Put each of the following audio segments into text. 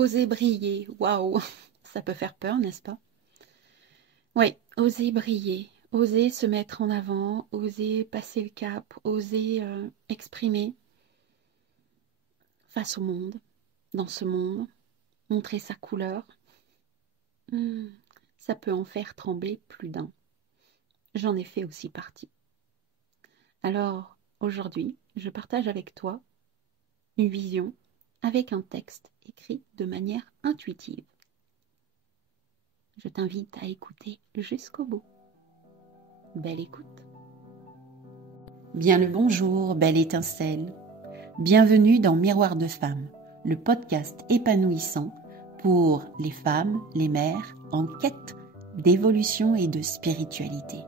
Oser briller, waouh, ça peut faire peur, n'est-ce pas? Oui, oser briller, oser se mettre en avant, oser passer le cap, oser exprimer face au monde, dans ce monde, montrer sa couleur. Hmm, ça peut en faire trembler plus d'un. J'en ai fait aussi partie. Alors, aujourd'hui, je partage avec toi une vision avec un texte écrit de manière intuitive. Je t'invite à écouter jusqu'au bout. Belle écoute. Bien le bonjour, belle étincelle. Bienvenue dans Miroir de Femmes, le podcast épanouissant pour les femmes, les mères en quête d'évolution et de spiritualité.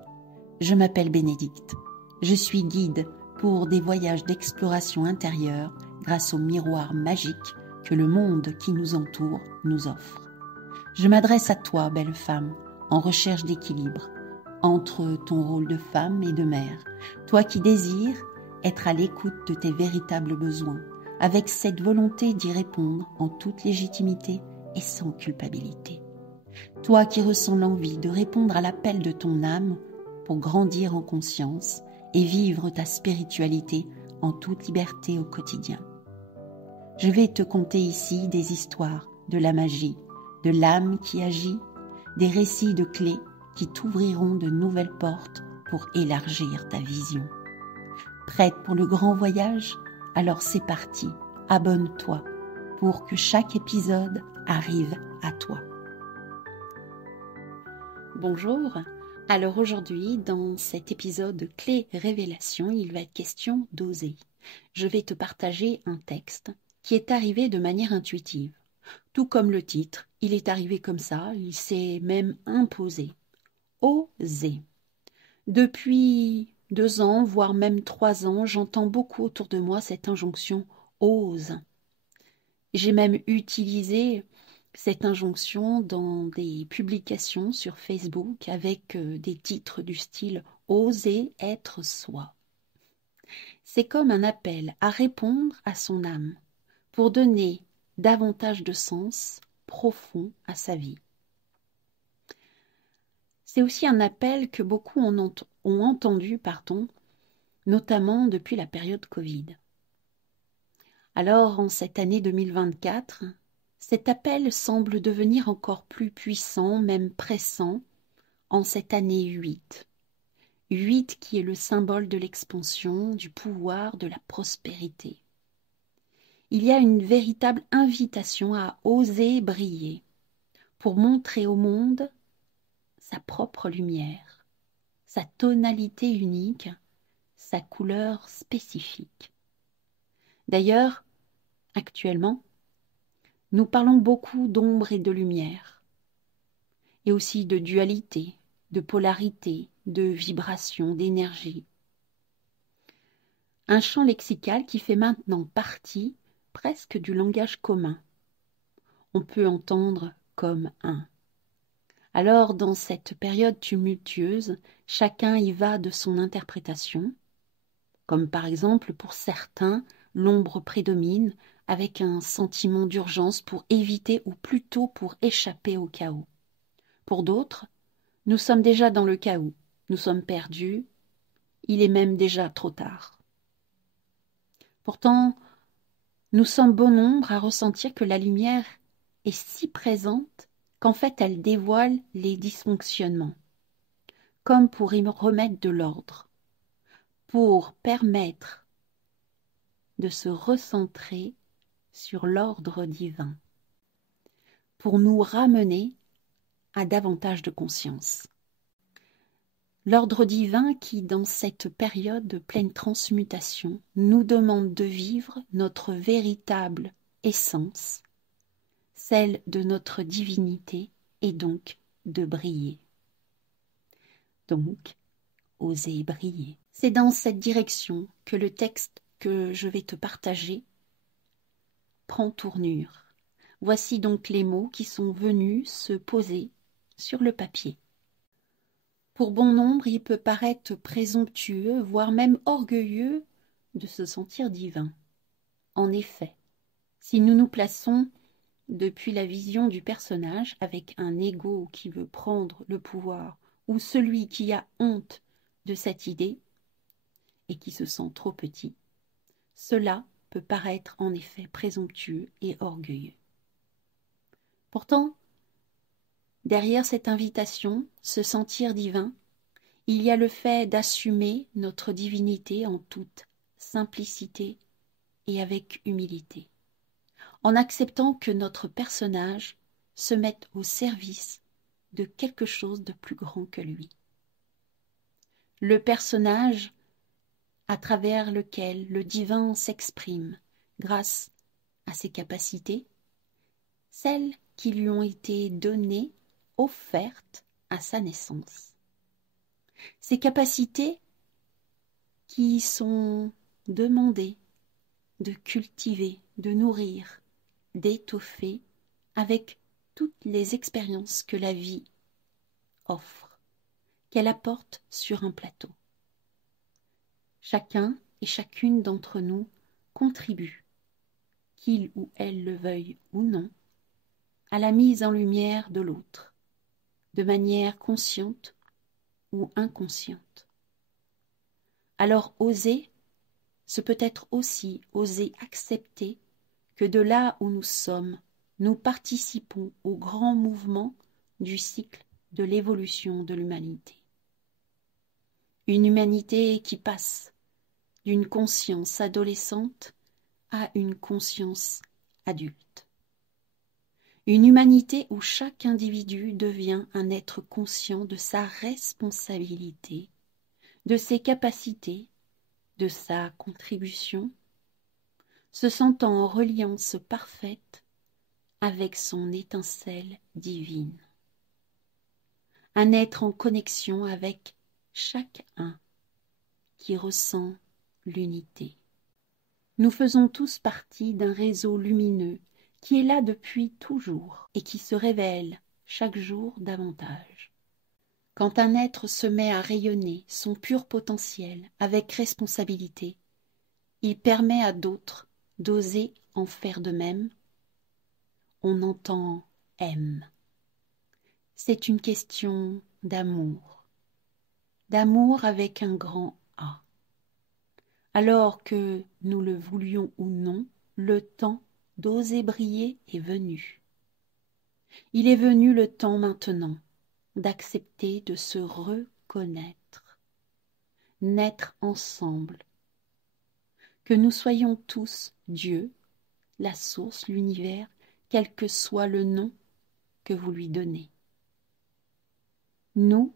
Je m'appelle Bénédicte. Je suis guide pour des voyages d'exploration intérieure grâce au miroir magique que le monde qui nous entoure nous offre. Je m'adresse à toi, belle femme, en recherche d'équilibre entre ton rôle de femme et de mère, toi qui désires être à l'écoute de tes véritables besoins, avec cette volonté d'y répondre en toute légitimité et sans culpabilité. Toi qui ressens l'envie de répondre à l'appel de ton âme pour grandir en conscience et vivre ta spiritualité en toute liberté au quotidien. Je vais te conter ici des histoires de la magie, de l'âme qui agit, des récits de clés qui t'ouvriront de nouvelles portes pour élargir ta vision. Prête pour le grand voyage? Alors c'est parti, abonne-toi pour que chaque épisode arrive à toi. Bonjour, alors aujourd'hui dans cet épisode Clé Révélation, il va être question d'oser. Je vais te partager un texte qui est arrivé de manière intuitive. Tout comme le titre, il est arrivé comme ça, il s'est même imposé. Oser. Depuis 2 ans, voire même 3 ans, j'entends beaucoup autour de moi cette injonction « ose ». J'ai même utilisé cette injonction dans des publications sur Facebook avec des titres du style « Oser être soi ». C'est comme un appel à répondre à son âme pour donner davantage de sens profond à sa vie. C'est aussi un appel que beaucoup ont entendu, notamment depuis la période Covid. Alors, en cette année 2024, cet appel semble devenir encore plus puissant, même pressant, en cette année 8. 8 qui est le symbole de l'expansion, du pouvoir, de la prospérité. Il y a une véritable invitation à oser briller pour montrer au monde sa propre lumière, sa tonalité unique, sa couleur spécifique. D'ailleurs, actuellement, nous parlons beaucoup d'ombre et de lumière, et aussi de dualité, de polarité, de vibration, d'énergie. Un champ lexical qui fait maintenant partie presque du langage commun. On peut entendre comme un. Alors, dans cette période tumultueuse, chacun y va de son interprétation, comme par exemple pour certains, l'ombre prédomine avec un sentiment d'urgence pour éviter ou plutôt pour échapper au chaos. Pour d'autres, nous sommes déjà dans le chaos, nous sommes perdus, il est même déjà trop tard. Pourtant, nous sommes bon nombre à ressentir que la lumière est si présente qu'en fait elle dévoile les dysfonctionnements, comme pour y remettre de l'ordre, pour permettre de se recentrer sur l'ordre divin, pour nous ramener à davantage de conscience. L'ordre divin qui, dans cette période de pleine transmutation, nous demande de vivre notre véritable essence, celle de notre divinité, et donc de briller. Donc, oser briller. C'est dans cette direction que le texte que je vais te partager prend tournure. Voici donc les mots qui sont venus se poser sur le papier. Pour bon nombre, il peut paraître présomptueux, voire même orgueilleux, de se sentir divin. En effet, si nous nous plaçons depuis la vision du personnage avec un ego qui veut prendre le pouvoir ou celui qui a honte de cette idée et qui se sent trop petit, cela peut paraître en effet présomptueux et orgueilleux. Pourtant, derrière cette invitation, se sentir divin, il y a le fait d'assumer notre divinité en toute simplicité et avec humilité, en acceptant que notre personnage se mette au service de quelque chose de plus grand que lui. Le personnage à travers lequel le divin s'exprime grâce à ses capacités, celles qui lui ont été données, offertes à sa naissance. Ces capacités qui sont demandées de cultiver, de nourrir, d'étoffer avec toutes les expériences que la vie offre, qu'elle apporte sur un plateau. Chacun et chacune d'entre nous contribue, qu'il ou elle le veuille ou non, à la mise en lumière de l'autre, de manière consciente ou inconsciente. Alors oser, ce peut être aussi oser accepter que de là où nous sommes, nous participons au grand mouvement du cycle de l'évolution de l'humanité. Une humanité qui passe d'une conscience adolescente à une conscience adulte. Une humanité où chaque individu devient un être conscient de sa responsabilité, de ses capacités, de sa contribution, se sentant en reliance parfaite avec son étincelle divine. Un être en connexion avec chaque un qui ressent l'unité. Nous faisons tous partie d'un réseau lumineux qui est là depuis toujours et qui se révèle chaque jour davantage. Quand un être se met à rayonner son pur potentiel avec responsabilité, il permet à d'autres d'oser en faire de même. On entend « aime ». C'est une question d'amour avec un grand A. Alors que nous le voulions ou non, le temps d'oser briller est venu. Il est venu le temps maintenant d'accepter de se reconnaître, naître ensemble, que nous soyons tous Dieu, la source, l'univers, quel que soit le nom que vous lui donnez. Nous,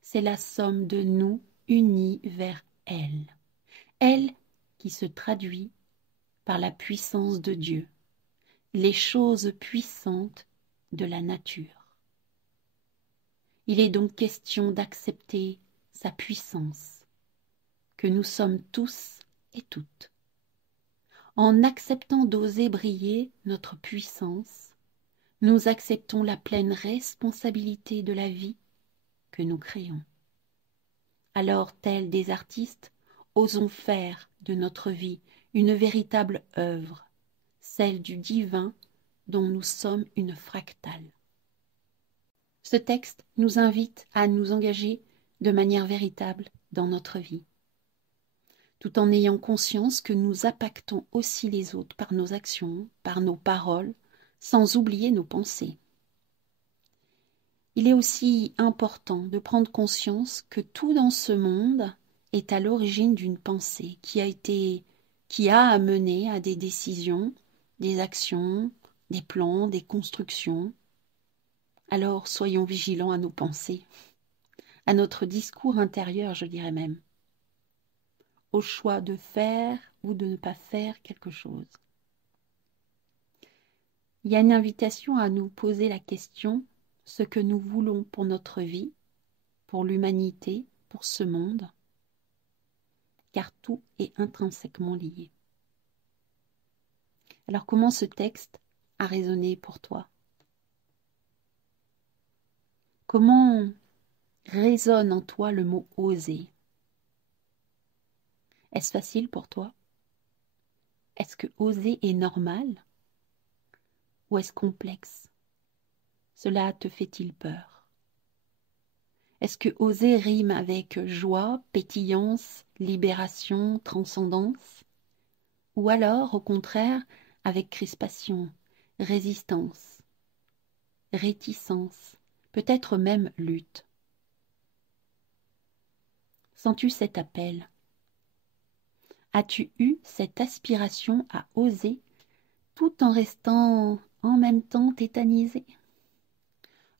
c'est la somme de nous unis vers elle. Elle qui se traduit par la puissance de Dieu, les choses puissantes de la nature. Il est donc question d'accepter sa puissance, que nous sommes tous et toutes. En acceptant d'oser briller notre puissance, nous acceptons la pleine responsabilité de la vie que nous créons. Alors, tels des artistes, osons faire de notre vie une véritable œuvre, celle du divin dont nous sommes une fractale. Ce texte nous invite à nous engager de manière véritable dans notre vie, tout en ayant conscience que nous impactons aussi les autres par nos actions, par nos paroles, sans oublier nos pensées. Il est aussi important de prendre conscience que tout dans ce monde est à l'origine d'une pensée qui a amené à des décisions, des actions, des plans, des constructions. Alors soyons vigilants à nos pensées, à notre discours intérieur, je dirais même, au choix de faire ou de ne pas faire quelque chose. Il y a une invitation à nous poser la question, ce que nous voulons pour notre vie, pour l'humanité, pour ce monde, car tout est intrinsèquement lié. Alors comment ce texte a résonné pour toi? Comment résonne en toi le mot « oser » ? Est-ce facile pour toi? Est-ce que oser est normal? ou est-ce complexe? Cela te fait-il peur? Est-ce que oser rime avec joie, pétillance, libération, transcendance? Ou alors, au contraire, avec crispation, résistance, réticence, peut-être même lutte? Sens-tu cet appel? As-tu eu cette aspiration à oser tout en restant en même temps tétanisé?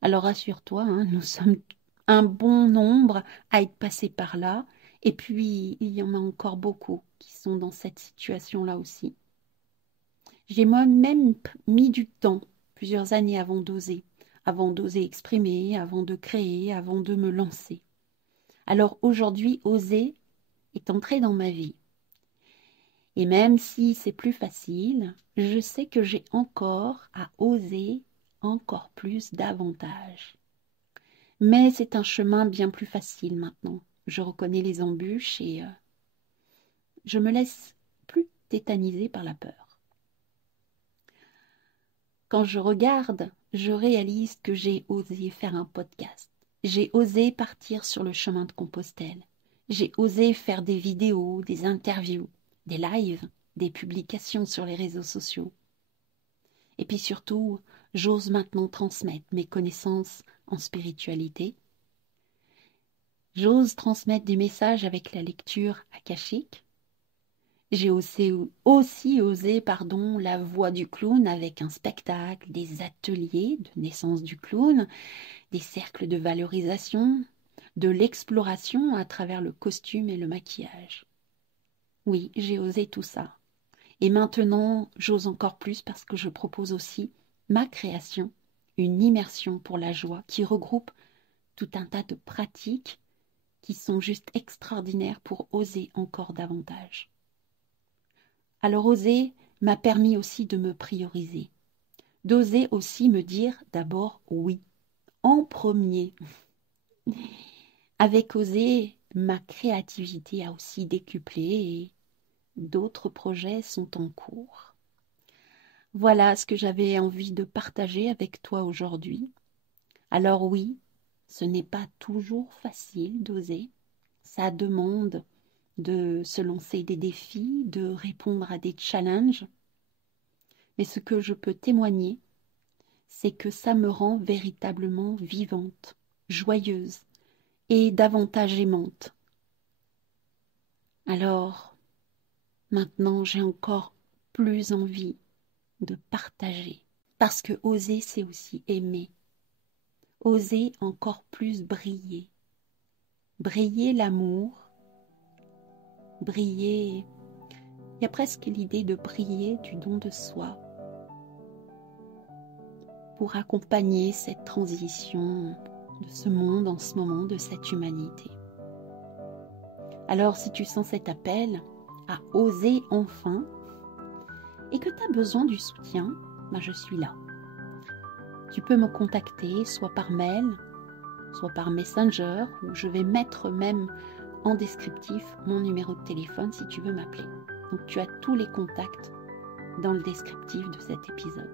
Alors rassure-toi, nous sommes un bon nombre à être passés par là, et puis il y en a encore beaucoup qui sont dans cette situation-là aussi. J'ai moi-même mis du temps, plusieurs années avant d'oser exprimer, avant de créer, avant de me lancer. Alors aujourd'hui, oser est entré dans ma vie. Et même si c'est plus facile, je sais que j'ai encore à oser encore plus davantage. Mais c'est un chemin bien plus facile maintenant. Je reconnais les embûches et je me laisse plus tétaniser par la peur. Quand je regarde, je réalise que j'ai osé faire un podcast. J'ai osé partir sur le chemin de Compostelle. J'ai osé faire des vidéos, des interviews, des lives, des publications sur les réseaux sociaux. Et puis surtout, j'ose maintenant transmettre mes connaissances en spiritualité. J'ose transmettre des messages avec la lecture akashique. J'ai aussi osé la voix du clown avec un spectacle, des ateliers de naissance du clown, des cercles de valorisation, de l'exploration à travers le costume et le maquillage. Oui, j'ai osé tout ça. Et maintenant, j'ose encore plus parce que je propose aussi ma création, une immersion pour la joie qui regroupe tout un tas de pratiques qui sont juste extraordinaires pour oser encore davantage. Alors oser m'a permis aussi de me prioriser, d'oser aussi me dire d'abord oui, en premier. Avec oser, ma créativité a aussi décuplé et d'autres projets sont en cours. Voilà ce que j'avais envie de partager avec toi aujourd'hui. Alors oui, ce n'est pas toujours facile d'oser. Ça demande de se lancer des défis, de répondre à des challenges. Mais ce que je peux témoigner, c'est que ça me rend véritablement vivante, joyeuse et davantage aimante. Alors, maintenant, j'ai encore plus envie de partager. Parce que oser, c'est aussi aimer. Oser encore plus briller. Briller l'amour. Briller. Il y a presque l'idée de briller du don de soi. Pour accompagner cette transition de ce monde en ce moment, de cette humanité. Alors, si tu sens cet appel à oser enfin et que tu as besoin du soutien, je suis là. Tu peux me contacter soit par mail, soit par Messenger, ou je vais mettre même en descriptif mon numéro de téléphone si tu veux m'appeler. Donc tu as tous les contacts dans le descriptif de cet épisode.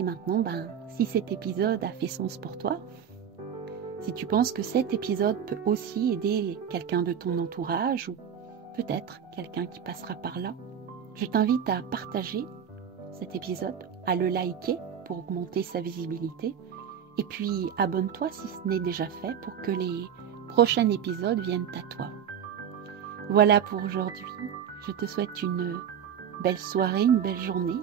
Et maintenant, si cet épisode a fait sens pour toi, si tu penses que cet épisode peut aussi aider quelqu'un de ton entourage ou peut-être quelqu'un qui passera par là, je t'invite à partager cet épisode, à le liker pour augmenter sa visibilité et puis abonne-toi si ce n'est déjà fait pour que les prochains épisodes viennent à toi. Voilà pour aujourd'hui. Je te souhaite une belle soirée, une belle journée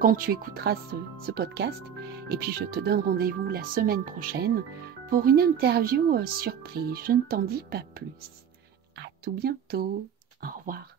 quand tu écouteras ce podcast. Et puis je te donne rendez-vous la semaine prochaine pour une interview surprise. Je ne t'en dis pas plus. À tout bientôt. Au revoir.